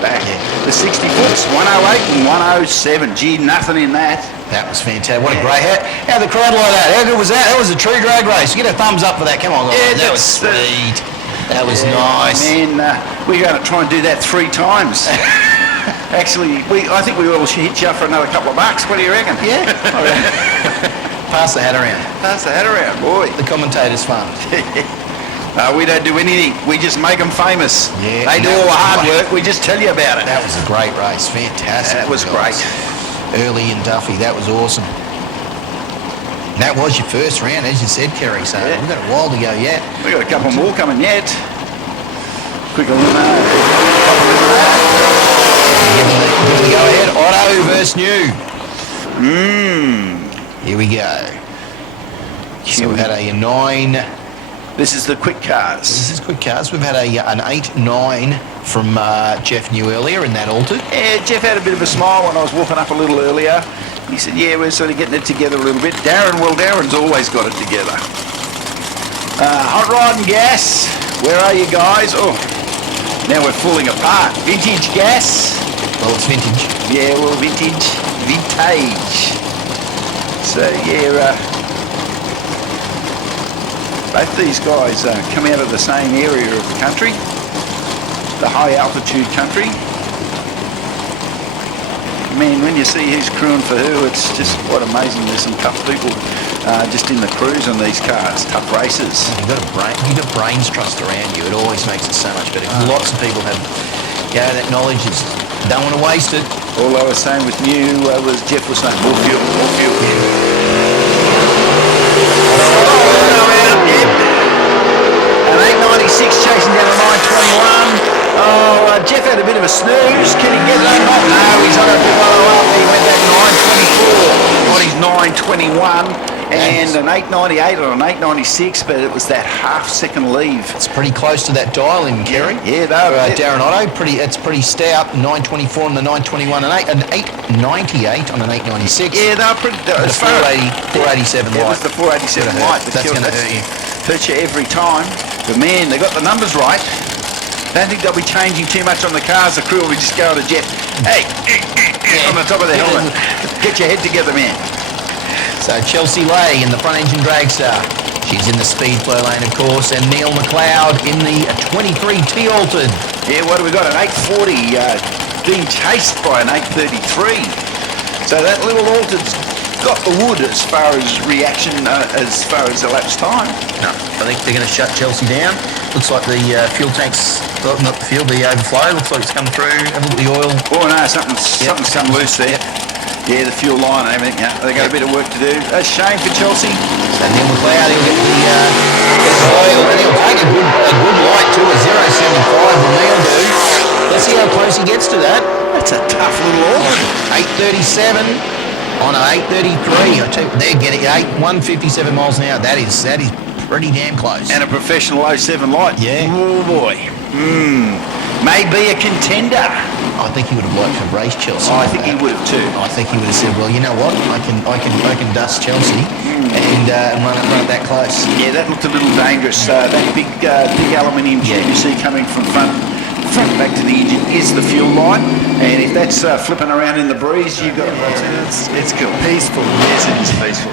back. The 60-foots, 108 and 107. Gee, nothing in that. That was fantastic. What a great hat. How the crowd like that? How good was that? That was a true drag race. Get a thumbs up for that. Come on, guys. Yeah, that was sweet. That was nice. Man, we're going to try and do that 3 times. Actually, I think we will hit you for another couple of bucks. What do you reckon? Yeah. Pass the hat around. Pass the hat around, boy. The commentator's fun. We don't do anything. We just make them famous. Yeah, they do all the hard work. We just tell you about it. That was a great race. Fantastic. That was great. Early and Duffy. That was awesome. And that was your first round, as you said, Kerry. So we've got a while to go yet. We've got a couple more coming yet. Quick eliminator. Give them the go ahead. Auto versus new. Here we go. So we've had a 9. This is the quick cars. This is quick cars. We've had an 8-9 from Jeff New earlier in that altered. Yeah, Jeff had a bit of a smile when I was walking up a little earlier. He said, yeah, we're sort of getting it together a little bit. Darren's always got it together. Hot Rod and Gas, where are you guys? Oh, now we're falling apart. Vintage Gas. Well, it's vintage. Yeah, well, vintage. So, yeah, both these guys come out of the same area of the country, the high altitude country. Man, when you see who's crewing for who, it's just quite amazing. There's some tough people just in the crews on these cars, tough races. You've got brains trust around you. It always makes it so much better. Lots of people have that knowledge. Don't want to waste it. All I was saying with New was Jeff was saying, more fuel. An 896 chasing down a 921. Oh, Jeff had a bit of a snooze. Can he get that off? No, he's on a bit low up. He went back 924 on his 921. And an 898 or an 896, but it was that half-second leave. It's pretty close to that dial in, Kerry. Yeah, no. Darren Otto, it's pretty stout. 924 on the 921 and an 898 on an 896. Yeah, they're pretty. The 487 light. It was the 487 light. That's going to hurt you. Hurt you every time. But man, they got the numbers right. Don't think they'll be changing too much on the cars. The crew will be just going to Jeff. Hey, on the top of the helmet. Get your head together, man. So Chelsea Lay in the front engine dragster. She's in the speed flow lane, of course, and Neil McLeod in the 23T altered. Yeah, what have we got? An 840 being chased by an 833. So that little altered's got the wood as far as reaction, as far as elapsed time. No, I think they're going to shut Chelsea down. Looks like the fuel tank's, not the fuel, the overflow. Looks like it's come through. Have a look at the oil. Oh no, something's come loose there. Yep. Yeah, the fuel line and everything. Yeah, they got a bit of work to do. A shame for Chelsea. So Neil McLeod, he'll get the oil, and he'll take a good light too. A 0.75 will Neil do. Let's see how close he gets to that. That's a tough little order. 837 on an 833. I tell you, they're getting 157 miles an hour. That is pretty damn close. And a professional 07 light. Yeah. Oh boy. Maybe a contender. I think he would have liked to race Chelsea. I think he would have too. I think he would have said, well, you know what, I can dust Chelsea and run it that close. Yeah, that looked a little dangerous. That big aluminium tube you see coming from front back to the engine is the fuel line, and if that's flipping around in the breeze, you've got it's cool. Peaceful. Yes, it is peaceful.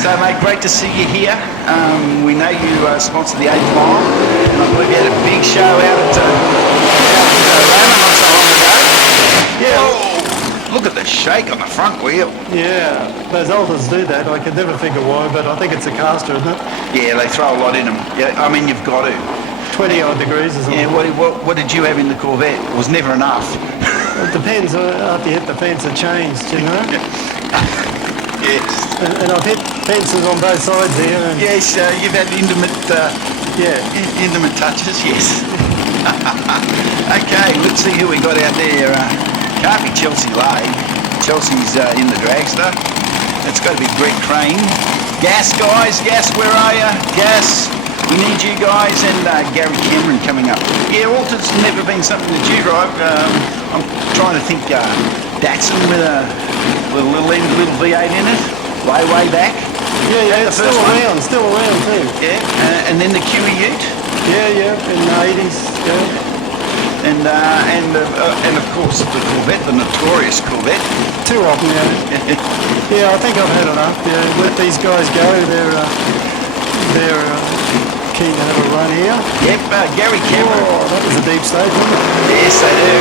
So, mate, great to see you here. We know you sponsor the 8th mile, and I believe you had a big show out at Rama not so long ago. Yeah. Oh, look at the shake on the front wheel. Yeah, those alters do that. I could never figure why, but I think it's a caster, isn't it? Yeah, they throw a lot in them. Yeah, I mean, you've got to. 20 odd degrees or something. Yeah, what did you have in the Corvette? It was never enough. It depends. After you hit the fence, it changed, you know? Yes. And I've hit fences on both sides here. And yes, you've had intimate touches, yes. Okay, let's see who we got out there. Can't be Chelsea Lay. Chelsea's in the dragster. It's got to be Greg Crane. Gas, guys. Gas, where are you? Gas. We need you guys. And Gary Cameron coming up. Yeah, Alter's never been something that you drive. I'm trying to think Datsun with a little V8 in it. Way back. Yeah, it's still around too. Yeah, and then the Kiwi Ute. Yeah, in the 80s. Yeah. And of use Corvette. Too often, yeah. Yeah, I think I've had enough. Yeah, let these guys go. They're keen to have a run here. Yep, Gary Cameron. Oh, that was a deep statement. Yes, they do.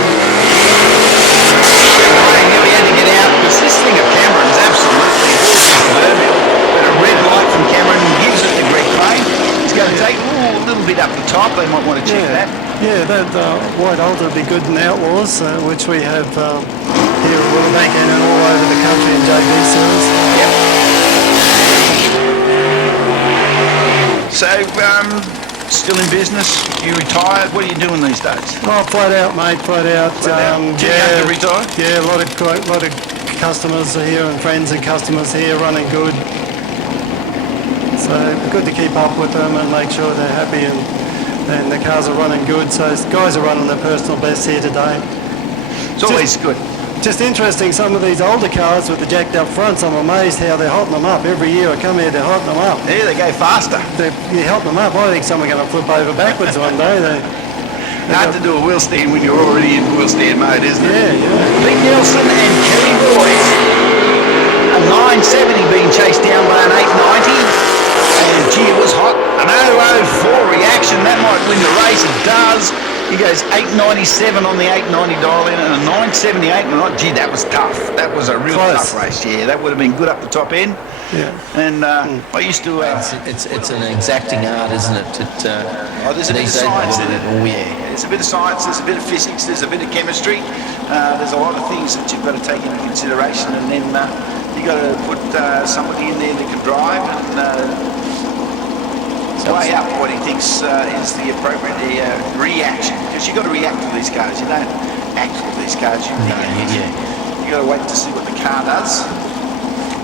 Here we had to get out because this thing of Cameron's absolutely proverbial. But a red light from Cameron gives it to Greg Crane. It's going to take a little bit up the top. They might want to check that. Yeah, that white Alta would be good in Outlaws, which we have here at Willowbank and all over the country in JB series. Yep. So, still in business? You retired? What are you doing these days? Oh, flat out, mate, flat out. Too young to retire? Yeah, a lot of customers are here and friends and customers here running good. So good to keep up with them and make sure they're happy and the cars are running good. So guys are running their personal best here today. It's always good. Just interesting, some of these older cars with the jacked up fronts, I'm amazed how they're hotting them up. Every year I come here, they're hotting them up. Yeah, they go faster. You're hotting them up. I think some are going to flip over backwards one day. Hard to do a wheel stand when you're already in wheel stand mode, isn't it? Yeah. Pete Nelson and Kelly Boyd. A 970 being chased down by an 890. And gee, it was hot. An 004 reaction. That might win the race. It does. He goes 897 on the 890 dial in and a 978. And gee, that was tough. That was a real tough race. Yeah, that would have been good up the top end. Yeah. And I used to... It's an exacting art, isn't it? There's a bit of science in it. Oh, yeah. There's a bit of science, there's a bit of physics, there's a bit of chemistry. There's a lot of things that you've got to take into consideration, and then you've got to put somebody in there that can drive and weigh up what he thinks is the appropriate reaction. Because you've got to react to these cars. You don't act with these cars. You've got to wait to see what the car does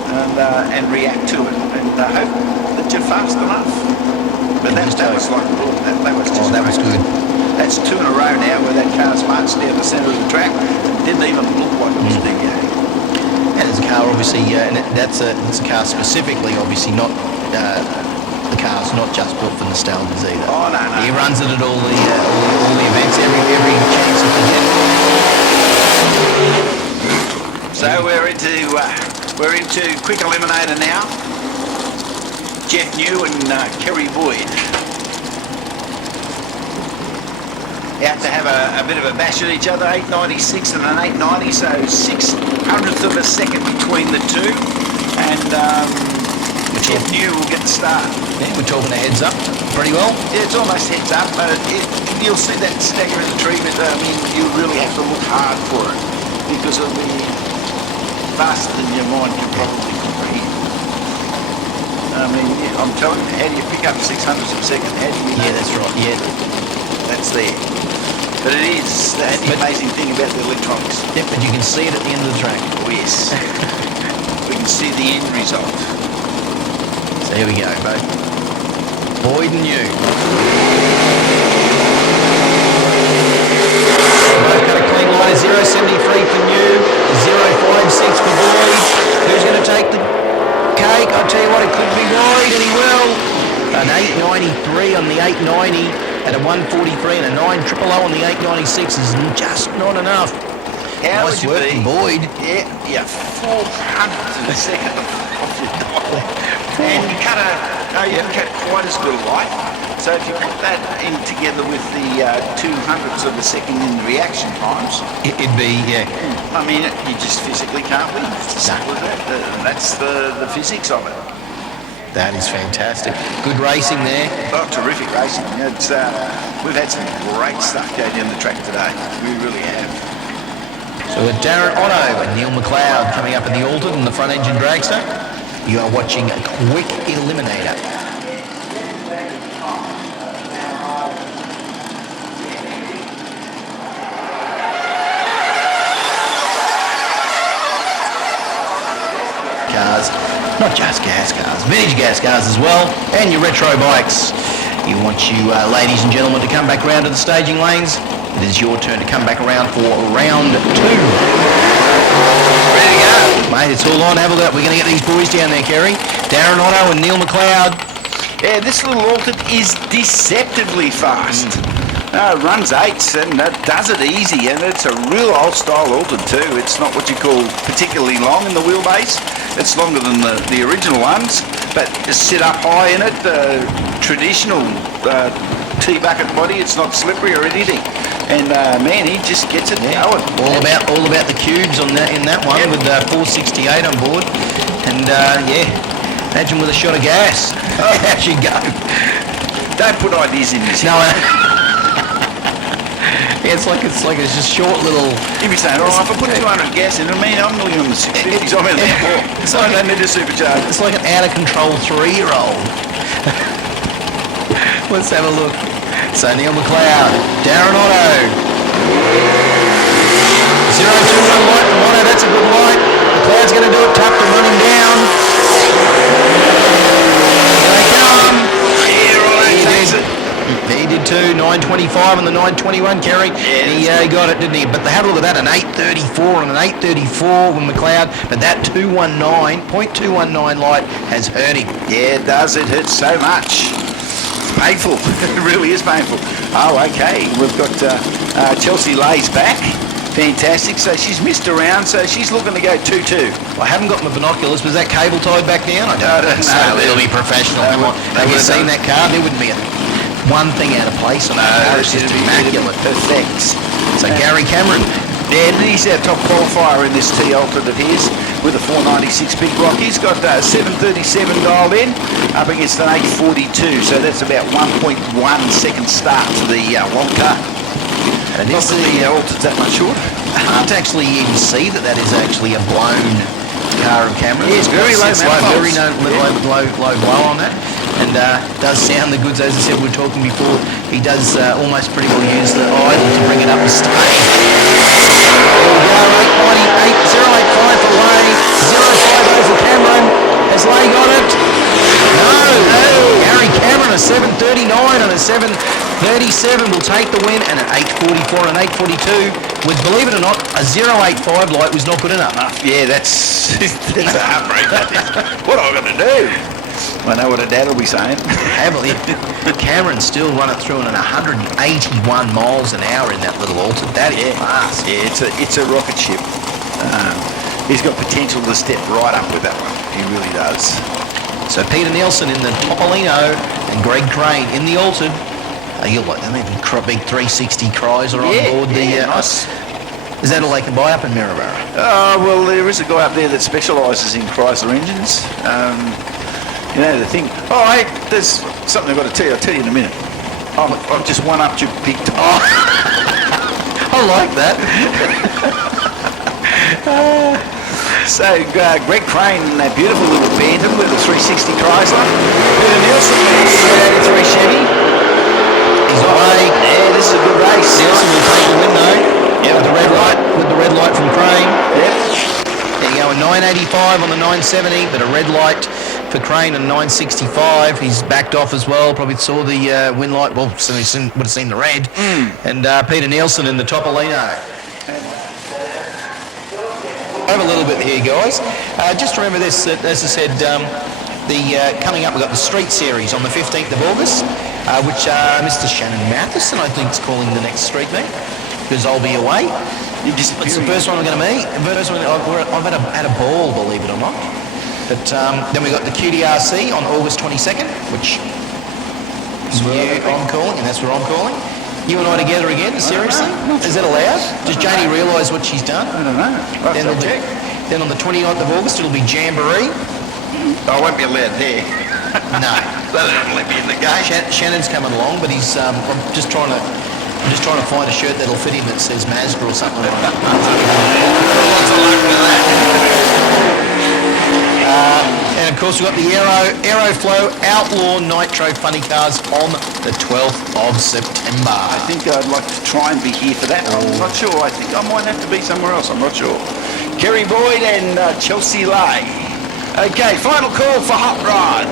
and react to it and hope that you're fast enough. But that was like, that was just that was good. That's two in a row now where that car's marched down the centre of the track. Didn't even look like it was DA. And it's a car, obviously, and it's a car specifically, obviously, not the car's not just built for nostalgias either. Oh, no. He runs it at all the events, every chance he can get. So we're into Quick Eliminator now. Jeff New and Kerry Boyd. Out to have a bit of a bash at each other, 896 and an 890, so 6/100th of a second between the two. And Jeff New will get the start. Yeah, we're talking a heads up pretty well. Yeah, it's almost heads up. You'll see that stagger in the tree, but you really have to look hard for it because it'll be faster than your mind can probably comprehend. I mean, I'm telling you, how do you pick up 600ths of a second? How do you know? Yeah, that's right. Yeah, that's there. But that's the amazing thing about the electronics. Yeah, but you can see it at the end of the track. Oh, yes. We can see the end result. So here we go, mate. Boyd and you. Both got a clean line of 073 for New, 056 for Boyd. Who's going to take the cake? I'll tell you what, it could be Boyd, and he will. An 893 on the 890 at a 143 and a 900 on the 896 is just not enough. How nice would work you be? from Boyd. Yeah, 400ths of a second off your dial. And you cut quite as good a light. So if you put that in together with the 200ths of a second in the reaction times, It'd be, yeah. I mean, you just physically can't win. It's as simple as that. That's the physics of it. That is fantastic. Good racing there. Oh, terrific racing. It's, we've had some great stuff go down the track today. We really have. So with Darren Otto and Neil McLeod coming up in the Alton and the front engine dragster, you are watching Quick Eliminator. Cars, not just gas cars, vintage gas cars as well, and your retro bikes. You want you ladies and gentlemen to come back around to the staging lanes. It is your turn to come back around for round 2. Ready to go? Mate, it's all on. Have a look. We're going to get these boys down there, Kerry. Darren Otto and Neil McLeod. Yeah, this little Alton is deceptively fast. Runs 8s and does it easy, and it's a real old style altered too. It's not what you call particularly long in the wheelbase. It's longer than the original ones, but it's set up high in it. Traditional T-bucket body. It's not slippery or anything. And man, he just gets it going. All about the cubes on that in that one with 468 on board, and yeah, imagine with a shot of gas. How'd you go? Don't put ideas in this. No. Yeah, it's like it's just short little. You'd be saying, if I put 200 gas in it, man, I'm nearly on the 650s. I'm in the floor. So I don't need a supercharger. It's like an out of control 3-year-old. Let's have a look. So Neil McLeod, Darren Otto. 021 light from Otto, that's a good light. McLeod's going to do it, Tufton running down. Here they come. Yeah, right, takes it. He did too, 9.25 on the 9.21, Kerry. Yeah, he got it, didn't he? But they had a look at that, an 8.34 and an 8.34 with McLeod, but that 0.219 light has hurt him. Yeah, it does. It hurts so much. It's painful. It really is painful. Oh, okay. We've got Chelsea Lay's back. Fantastic. So she's missed around, so she's looking to go 2-2. I haven't got my binoculars. Was that cable tied back down? I don't know. No, It'll be professional. Have you seen that car? There wouldn't be one thing out of place on that car. It's just immaculate. Perfect. So Gary Cameron. Yeah, he's our top qualifier in this T-Ultra of his with a 496 big block. He's got 737 dialed in up against an 842, so that's about 1.1 second start to the long car. And Not that the Ultra's that much shorter. I can't actually even see that is actually a blown car of Cameron. Yeah, it's very low manifolds. Very low blow on that. And does sound the goods, as I said, we were talking before. He does almost pretty well use the idle to bring it up and stay. There we go, 085 for Lay, 050 for Cameron. Has Lay got it? No. Gary Cameron, a 739 and a 737 will take the win, and an 844 and an 842. With, believe it or not, a 085 light was not good enough. Yeah, that's a heartbreaker. What am I going to do? I know what a dad will be saying. Cameron still running through at 181 miles an hour in that little Alta. That is fast. Yeah, it's a rocket ship. He's got potential to step right up with that one. He really does. So Peter Nielsen in the Topolino and Greg Crane in the Alta. You'll like them, even big 360 Chrysler on board. Nice. Is that all they can buy up in Maryborough? Well, there is a guy up there that specialises in Chrysler engines. You know, the thing... Oh, hey, there's something I've got to tell you. I'll tell you in a minute. I've just one-upped you big time. I like that. So, Greg Crane in that beautiful little Bantam with a 360 Chrysler. Peter Nielsen with the 83 Chevy. He's away. Yeah, this is a good race. Nielsen will take the win though. Yeah, with the red light from Crane. Yep. There you go, a 985 on the 970, but a red light for Crane and 965. He's backed off as well. Probably saw the win light. Well, certainly would have seen the red. And Peter Nielsen in the Topolino. Over a little bit here, guys. Just remember this, as I said, coming up, we've got the Street Series on the 15th of August, which Mr. Shannon Matheson, I think, is calling the next street meet, because I'll be away. It's the first one I'm going to meet. I've had a ball, believe it or not. But then we've got the QDRC on August 22nd, which is where I'm calling, and that's where I'm calling. You and I together again, seriously? Is that allowed? Does Janie realise what she's done? I don't know. Then on the 29th of August, it'll be Jamboree. I won't be allowed there. No. They don't let me in the game. Shannon's coming along, but he's I'm just trying to find a shirt that'll fit him that says Mazda or something like that. Lots of luck with that. And of course we've got the Aeroflow Outlaw Nitro Funny Cars on the 12th of September. I think I'd like to try and be here for that. I'm not sure. I think I might have to be somewhere else. I'm not sure. Kerry Boyd and Chelsea Lay. Okay, final call for Hot Rod.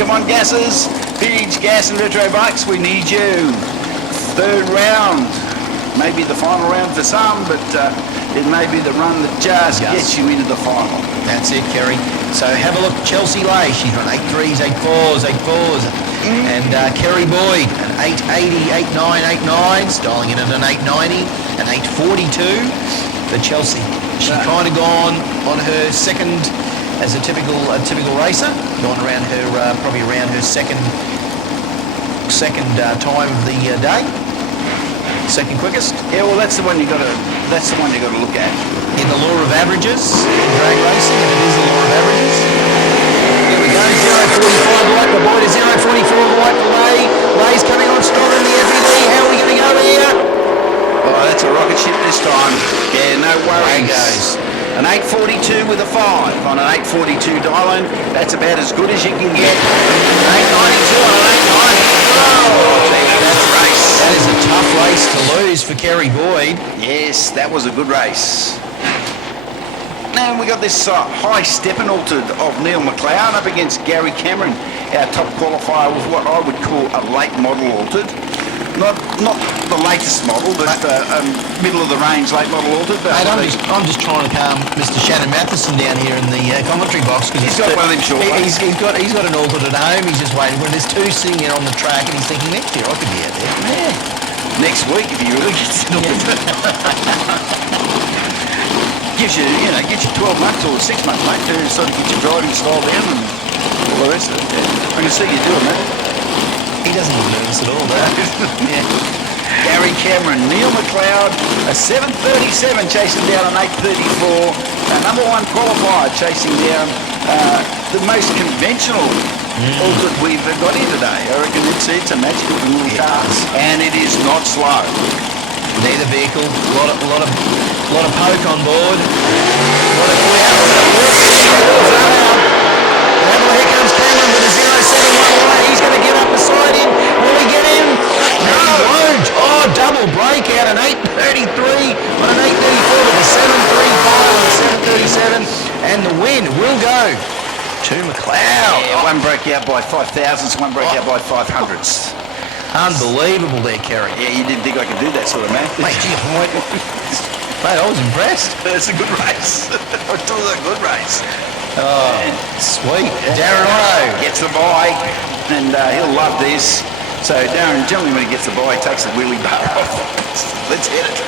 Come on, gassers. Beach, gas and retro bikes, we need you. Third round. Maybe the final round for some, but it may be the run that just gets you into the final. That's it, Kerry. So have a look at Chelsea Lay. She's run 8.3s, 8.4s, 8.4s. And Kerry Boyd, an 880, 8989, styling in at an 890, an 842 for Chelsea. She's kind of gone on her second, as a typical racer, gone around her probably around her second time of the day, second quickest. Yeah, well, that's the one you got to look at. In the law of averages, in drag racing, and it is the law of averages. Here we go, 0.45 light for Boyd, 0.44 light for Lay. Lay's coming on strong in the FED. How are we going to go here? Oh, that's a rocket ship this time. Yeah, no worries. Way goes. An 842 with a 5 on an 842 dial-in. That's about as good as you can get. 892 on an 890. Oh, that's a race. That is a tough race to lose for Kerry Boyd. Yes, that was a good race. Now we got this high stepping altered of Neil McLeod up against Gary Cameron, our top qualifier with what I would call a late model altered. Not the latest model, but middle of the range late model altered. Mate, I'm just trying to calm Mr. Shannon Matheson down here in the commentary box because he's got one of them short ones. He's got an altered at home. He's just waiting. When there's two sitting here on the track, and he's thinking next year I could be out there. Yeah. Next week if he really gets it altered. gives you 12 months or 6 months, mate, to sort of get your driving style down and all the rest of it. Yeah. I can see you doing that. He doesn't look nervous at all, though. Yeah. Gary Cameron, Neil McLeod, a 737 chasing down an 834. Number one qualifier chasing down the most conventional altered we've got here today. I reckon it's a magical little car, and it is not slow. Neither vehicle, a lot of poke on board. What a here comes Cameron with a 071 light. He's going to get up beside him. Will he get him? No, he won't. Oh, double breakout, an 833 on an 834 with a 735 on a 737. And the win will go to McLeod. Yeah, one broke out by 5,000s, one broke out by 500s. Unbelievable there, Kerry. Yeah, you didn't think I could do that sort of math. Mate, gee, mate, I was impressed. It's a good race. It's still a good race. Oh, sweet. Darren Otto gets the bike, and he'll love this. So Darren, generally when he gets the bike, he takes the wheelie bar off. Let's hit it.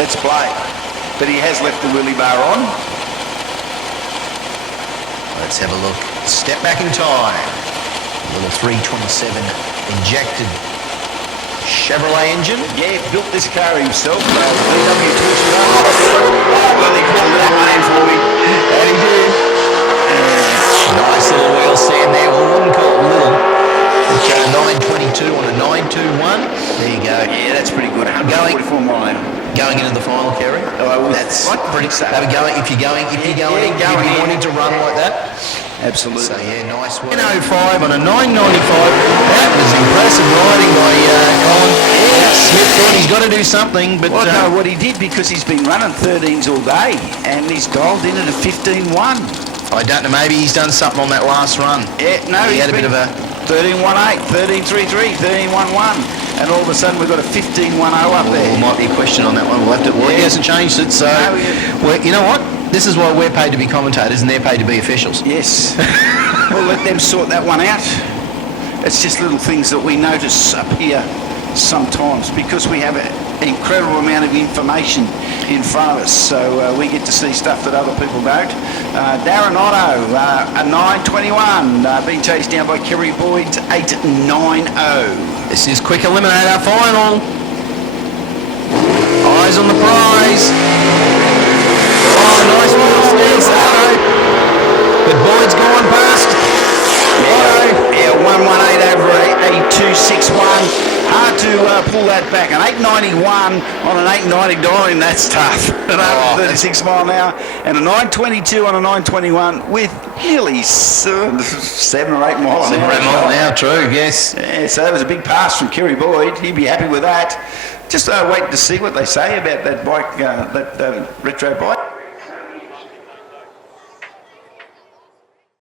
Let's play. But he has left the wheelie bar on. Let's have a look. Step back in time. A little 327 injected Chevrolet engine. Yeah, built this car himself. VW Torch. Well, he put a little money for me. And he did. Nice little wheel stand there. Well, I wouldn't call it little. It's a 922 on a 921. There you go. Yeah, that's pretty good. 144 mile. Going into the final, Kerry. That's pretty safe. If you're going wanting to run like that. Absolutely. So yeah, nice work. 10.05 on a 9.95. That was impressive riding by Colin. Yeah, Smith thought he's got to do something, but well, no, what he did, because he's been running 13s all day, and he's dialed in at a 15.1. I don't know. Maybe he's done something on that last run. Yeah, no, he had a bit of a 13.18, 13.33, 13.11, and all of a sudden we've got a 15.10 up there. There might be a question on that one. We'll have to. Well, he hasn't changed it, so well, you know what? This is why we're paid to be commentators and they're paid to be officials. Yes. We'll let them sort that one out. It's just little things that we notice up here sometimes because we have an incredible amount of information in front of us, so we get to see stuff that other people don't. Darren Otto, a 9.21, being chased down by Kerry Boyd's 8.90. This is quick eliminator final. Eyes on the prize. Oh, nice one, Steve. But Boyd's gone past. Yeah, 118 over a 261. Hard to pull that back. An 891 on an 890 dialing, that's tough. At 36 mile an hour. And a 922 on a 921 with nearly 7 or 8 miles an hour. 7 or 8 miles an hour, true, yes. Yeah, so that was a big pass from Kerry Boyd. He'd be happy with that. Just wait to see what they say about that bike, that retro bike.